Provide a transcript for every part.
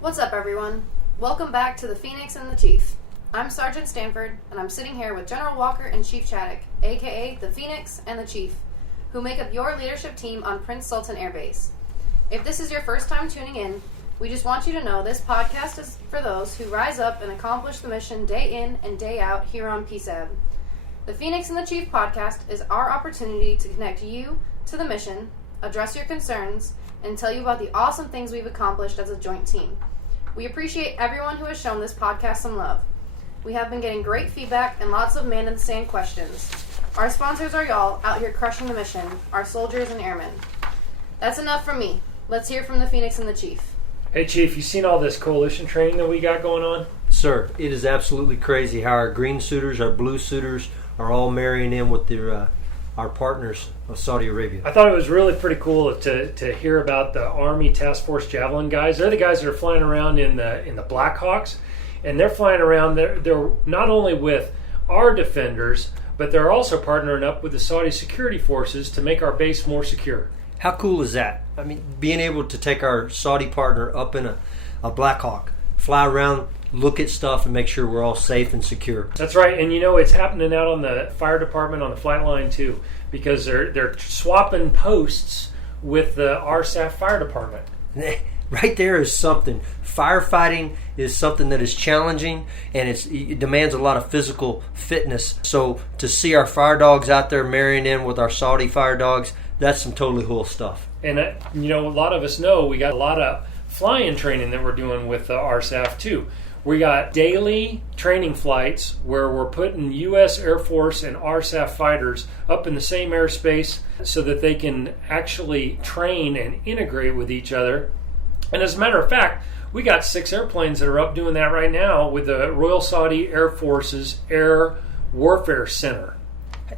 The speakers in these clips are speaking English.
What's up, everyone? Welcome back to the Phoenix and the Chief. I'm Sergeant Stanford, and I'm sitting here with General Walker and Chief Chadick, aka the Phoenix and the Chief, who make up your leadership team on Prince Sultan Air Base. If this is your first time tuning in, we just want you to know this podcast is for those who rise up and accomplish the mission day in and day out here on PSAB. The Phoenix and the Chief podcast is our opportunity to connect you to the mission, address your concerns, and tell you about the awesome things we've accomplished as a joint team. We appreciate everyone who has shown this podcast some love. We have been getting great feedback and lots of man-in-the-sand questions. Our sponsors are y'all out here crushing the mission, our soldiers and airmen. That's enough from me. Let's hear from the Phoenix and the Chief. Hey Chief, you seen all this coalition training that we got going on? Sir, it is absolutely crazy how our green suitors, our blue suitors are all marrying in with our partners of Saudi Arabia. I thought it was really pretty cool to hear about the Army Task Force Javelin guys. They're the guys that are flying around in the Blackhawks, and they're flying around. They're not only with our defenders, but they're also partnering up with the Saudi security forces to make our base more secure. How cool is that? I mean, being able to take our Saudi partner up in a Blackhawk, fly around, look at stuff, and make sure we're all safe and secure. That's right, and you know it's happening out on the fire department on the flight line too, because they're swapping posts with the RSAF fire department. Right there is something. Firefighting is something that is challenging, and it demands a lot of physical fitness. So to see our fire dogs out there marrying in with our Saudi fire dogs, that's some totally cool stuff. And you know, a lot of us know we got a lot of flying training that we're doing with the RSAF too. We got daily training flights where we're putting U.S. Air Force and RSAF fighters up in the same airspace so that they can actually train and integrate with each other. And as a matter of fact, we got 6 airplanes that are up doing that right now with the Royal Saudi Air Force's Air Warfare Center.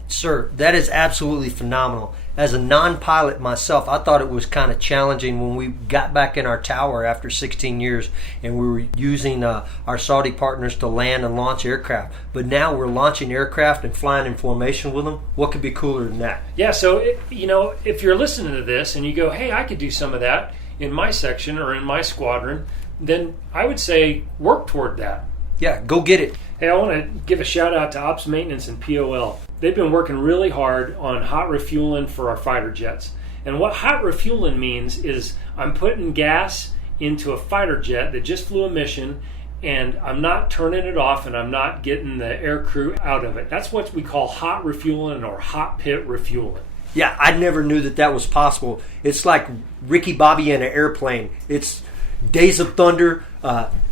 Sir, that is absolutely phenomenal. As a non-pilot myself, I thought it was kind of challenging when we got back in our tower after 16 years and we were using our Saudi partners to land and launch aircraft. But now we're launching aircraft and flying in formation with them. What could be cooler than that? Yeah, so, you know, if you're listening to this and you go, hey, I could do some of that in my section or in my squadron, then I would say work toward that. Yeah, go get it. Hey, I want to give a shout out to Ops Maintenance and POL. They've been working really hard on hot refueling for our fighter jets. And what hot refueling means is I'm putting gas into a fighter jet that just flew a mission, and I'm not turning it off and I'm not getting the air crew out of it. That's what we call hot refueling or hot pit refueling. Yeah, I never knew that was possible. It's like Ricky Bobby in an airplane. It's Days of Thunder,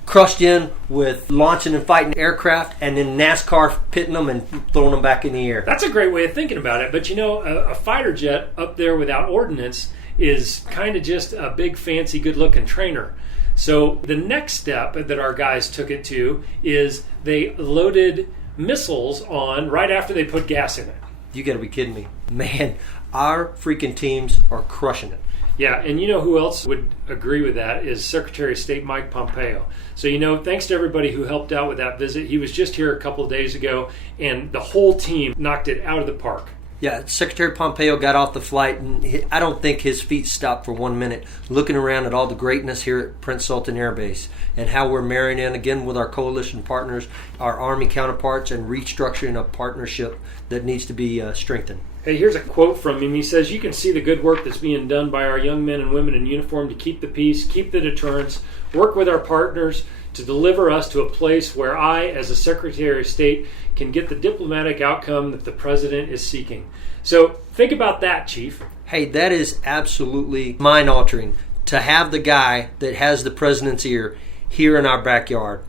crushed in with launching and fighting aircraft, and then NASCAR pitting them and throwing them back in the air. That's a great way of thinking about it. But you know, a fighter jet up there without ordnance is kind of just a big, fancy, good-looking trainer. So the next step that our guys took it to is they loaded missiles on right after they put gas in it. You got to be kidding me. Man, our freaking teams are crushing it. Yeah, and you know who else would agree with that is Secretary of State Mike Pompeo. So, you know, thanks to everybody who helped out with that visit. He was just here a couple of days ago, and the whole team knocked it out of the park. Yeah, Secretary Pompeo got off the flight, and I don't think his feet stopped for 1 minute looking around at all the greatness here at Prince Sultan Air Base and how we're marrying in again with our coalition partners, our Army counterparts, and restructuring a partnership that needs to be strengthened. Hey, here's a quote from him. He says, "You can see the good work that's being done by our young men and women in uniform to keep the peace, keep the deterrence, work with our partners to deliver us to a place where I, as a Secretary of State, can get the diplomatic outcome that the President is seeking." So think about that, Chief. Hey, that is absolutely mind-altering to have the guy that has the President's ear here in our backyard.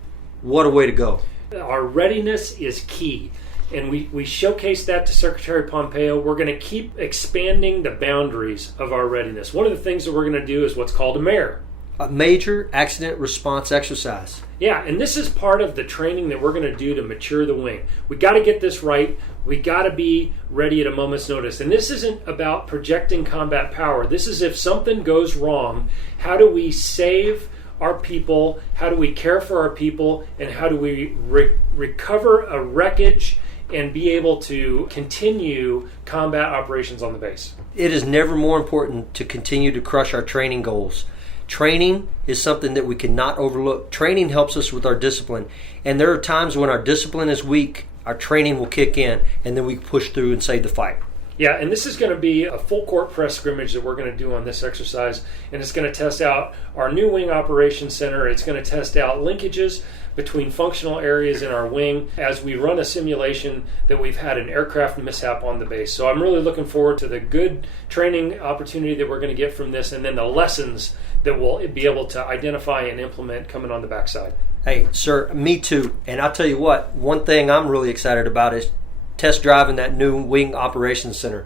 What a way to go. Our readiness is key. And we showcase that to Secretary Pompeo. We're going to keep expanding the boundaries of our readiness. One of the things that we're going to do is what's called a MARE. A major accident response exercise. Yeah, and this is part of the training that we're going to do to mature the wing. We got to get this right. We got to be ready at a moment's notice. And this isn't about projecting combat power. This is if something goes wrong, how do we save our people? How do we care for our people? And how do we recover a wreckage and be able to continue combat operations on the base? It is never more important to continue to crush our training goals. Training is something that we cannot overlook. Training helps us with our discipline. And there are times when our discipline is weak, our training will kick in, and then we push through and save the fight. Yeah, and this is going to be a full court press scrimmage that we're going to do on this exercise, and it's going to test out our new wing operations center. It's going to test out linkages between functional areas in our wing as we run a simulation that we've had an aircraft mishap on the base. So I'm really looking forward to the good training opportunity that we're going to get from this, and then the lessons that we'll be able to identify and implement coming on the backside. Hey, sir, me too. And I'll tell you what, one thing I'm really excited about is test driving that new wing operations center.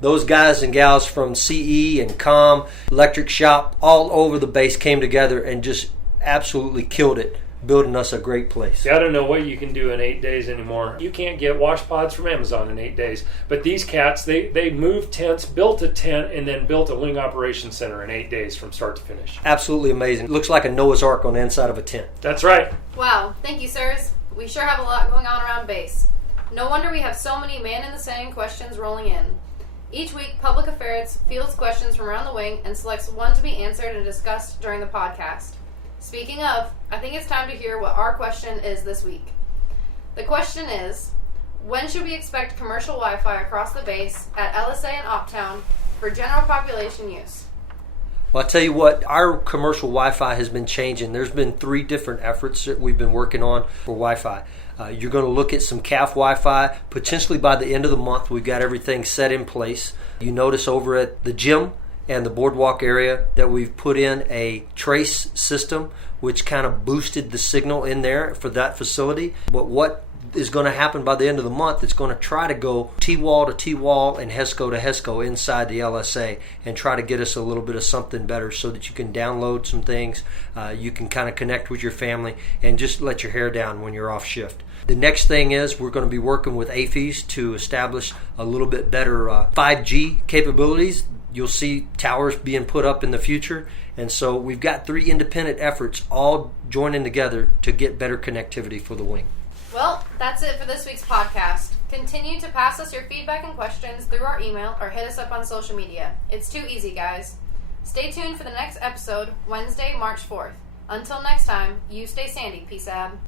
Those guys and gals from CE and COM, electric shop, all over the base came together and just absolutely killed it, building us a great place. Yeah, I don't know what you can do in 8 days anymore. You can't get wash pods from Amazon in 8 days. But these cats, they moved tents, built a tent, and then built a wing operations center in 8 days from start to finish. Absolutely amazing. It looks like a Noah's Ark on the inside of a tent. That's right. Wow, thank you, sirs. We sure have a lot going on around base. No wonder we have so many man-in-the-sand questions rolling in. Each week, Public Affairs fields questions from around the wing and selects one to be answered and discussed during the podcast. Speaking of, I think it's time to hear what our question is this week. The question is, when should we expect commercial Wi-Fi across the base at LSA and Optown for general population use? Well, I'll tell you what, our commercial Wi-Fi has been changing. There's been 3 different efforts that we've been working on for Wi-Fi. You're going to look at some CAF Wi-Fi. Potentially by the end of the month, we've got everything set in place. You notice over at the gym and the boardwalk area that we've put in a trace system, which kind of boosted the signal in there for that facility. But what is going to happen by the end of the month, it's going to try to go T-wall to T-wall and HESCO to HESCO inside the LSA and try to get us a little bit of something better so that you can download some things, you can kind of connect with your family and just let your hair down when you're off shift. The next thing is we're going to be working with AFES to establish a little bit better 5G capabilities. You'll see towers being put up in the future. And so we've got 3 independent efforts all joining together to get better connectivity for the wing. Well, that's it for this week's podcast. Continue to pass us your feedback and questions through our email or hit us up on social media. It's too easy, guys. Stay tuned for the next episode, Wednesday, March 4th. Until next time, you stay sandy, PSAB.